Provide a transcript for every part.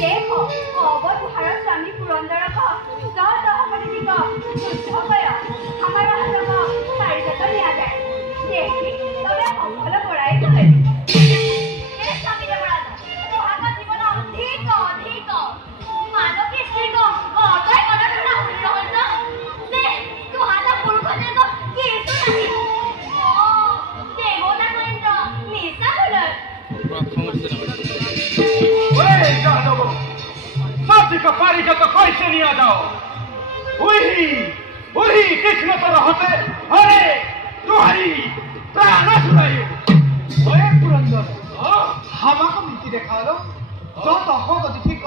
देखो, वो तुम्हारा स्वामी पुरंदर का, जाओ तो हमारे दिखो, বাড়ি যত কইছে নিয়ে যাও। উহি উহি কৃষ্ণ তোর হতে হরে তুহারি প্রাণ ছুড়াইও। ওরে পুরন্দর আমাকে নীতি দেখালো যত হগতি ঠিক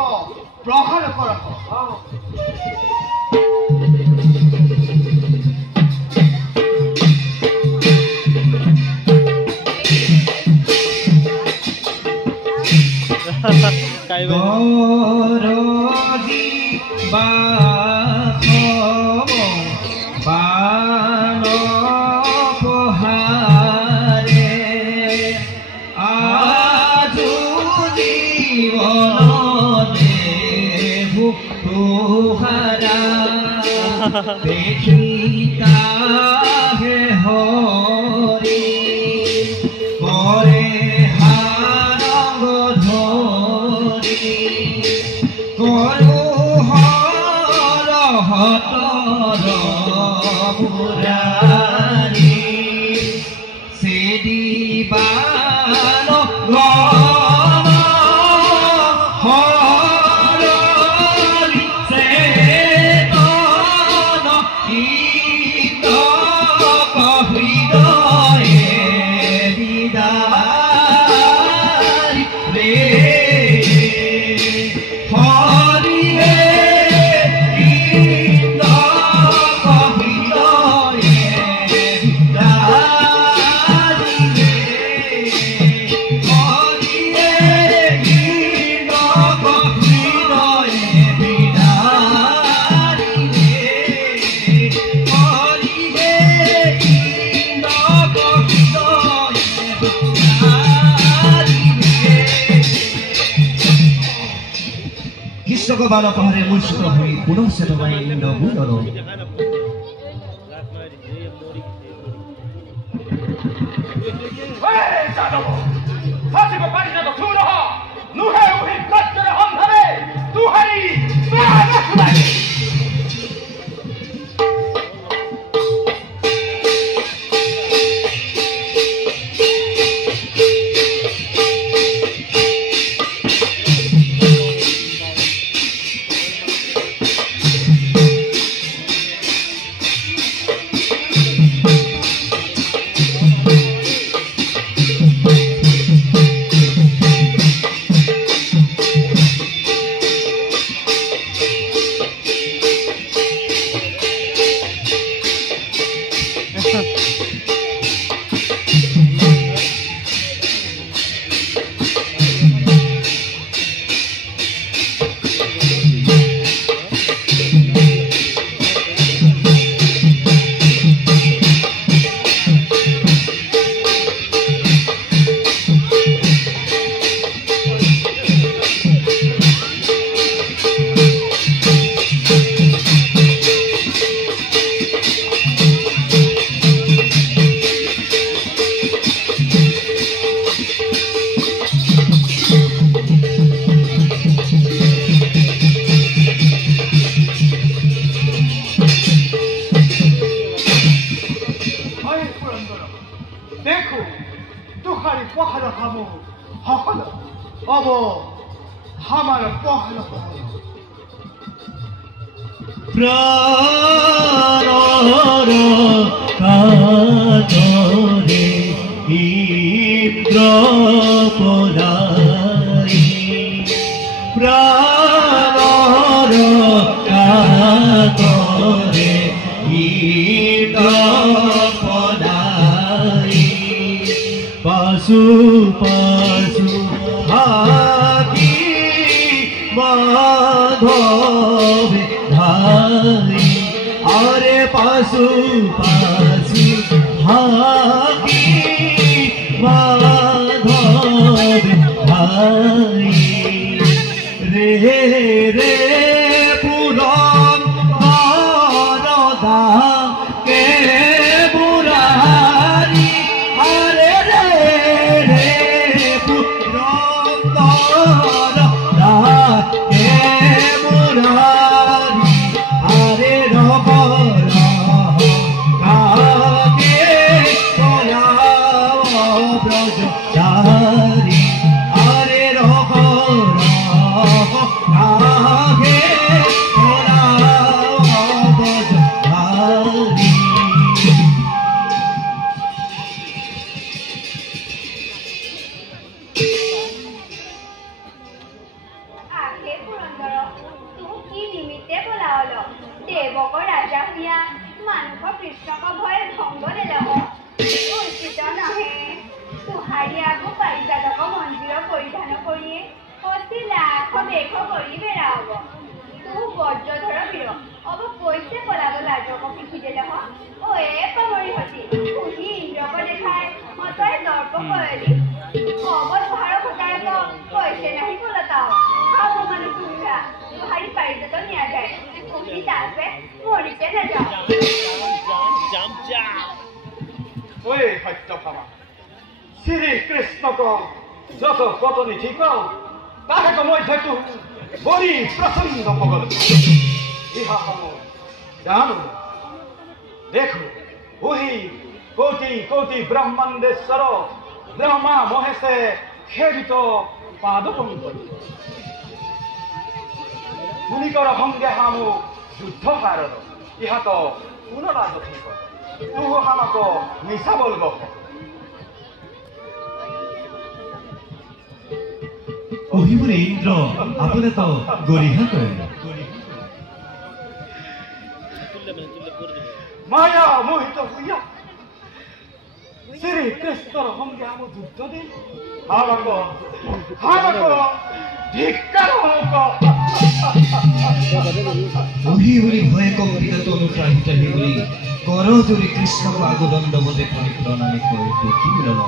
প্রহার করা গরজি বাস বান পহারে আজু জীবনতে ভুক্তুহারা দেখিতা হে হরি পরে হারঙ্গ ধরি করু হর হতর মুরারি সেদিবান গণ হরি সেতন গীত হৃদয়ে বিদারি রে হরি রে গীত হৃদয়ে বিদারি রে হরি রে গীত হৃদয়ে বিদারি রে হরি রে গীত হৃদয়ে বিদারি রে কৃষ্ণক বান পহারে মূর্ছিত হই পুনঃ সেতমাই ইন্দ্র ভূতর যাদব সাজিব বাড়ি যত ছুড় নুহে উহি কচ্চরে অন্ধরে তুহারি প্রাণ ছুড়াইও। দেখো তুহারি পহার হাম হল অব হামার পহার প্রাণর কাতরে ইন্দ্র পদাই প্রাণর কাতরে ইন্দ্র পদাই পাশু পাশু হাকি মাধব ধাই আরে পাশু পাশু হাকি মাধব ধাই রে রে পুরম বরদা কে বুরারি আরে রে রে পুরম বরদা কে বুরারি আরে রঘর কাকে কয়াও ব্রজ দারি আরে রঘর কৃষ্ণক ভয়ে ভঙ্গ দেলহ উচিত নহে তুহারি আগু পাৰিজাতক মন্দিৰ পৰিধান কৰিয়ে অতি লাখ বেখ কৰি বেড়াব তু বজ্ৰধৰ বীৰ অব কৈছে পলাব লাজক পিঠি দেলহ ওয়ে পামৰি হতি তুহি ইন্দ্ৰক দেখাই মতই দৰ্প কৰিলি অবত ভাৰ ভটাৰক কৈছে নাহি পলতাও আও মানে তুহা তুহাৰি পাৰিজাত নিয়া যায় তুহি তাপে মৰিতে নাযাও ঐ সত্যভামা শ্ৰীকৃষ্ণক যত পতনি ঠিক তাহাক মধ্যটো বৰি প্ৰচণ্ড মগল ইহা সমূহ জানো দেখো ওহি কোটি কোটি ব্ৰহ্মাণ্ডেশ্বৰ ব্ৰহ্মা মহেশে খেদিত পাদপঙ্কজ মুনিকৰ সংগে হামু যুদ্ধ কাৰণ ইহাত পুনৰাগঠিক তুহ হামাক মিছা বলব কহিবুৰে ইন্দ্ৰ আপুনি তো গৰিহা কৰিলে মায়া মোহিত হইয়া শ্ৰীকৃষ্ণৰ সংগে হামু যুদ্ধ দিল হামাক ধিক্কাৰ হওক কহিবুৰি ভয়ে কম্পিত অনুপ্ৰাণিত হৈ কৰজুৰি কৃষ্ণক আগদণ্ড বজে প্ৰণামী কৰি দুখী বিৰল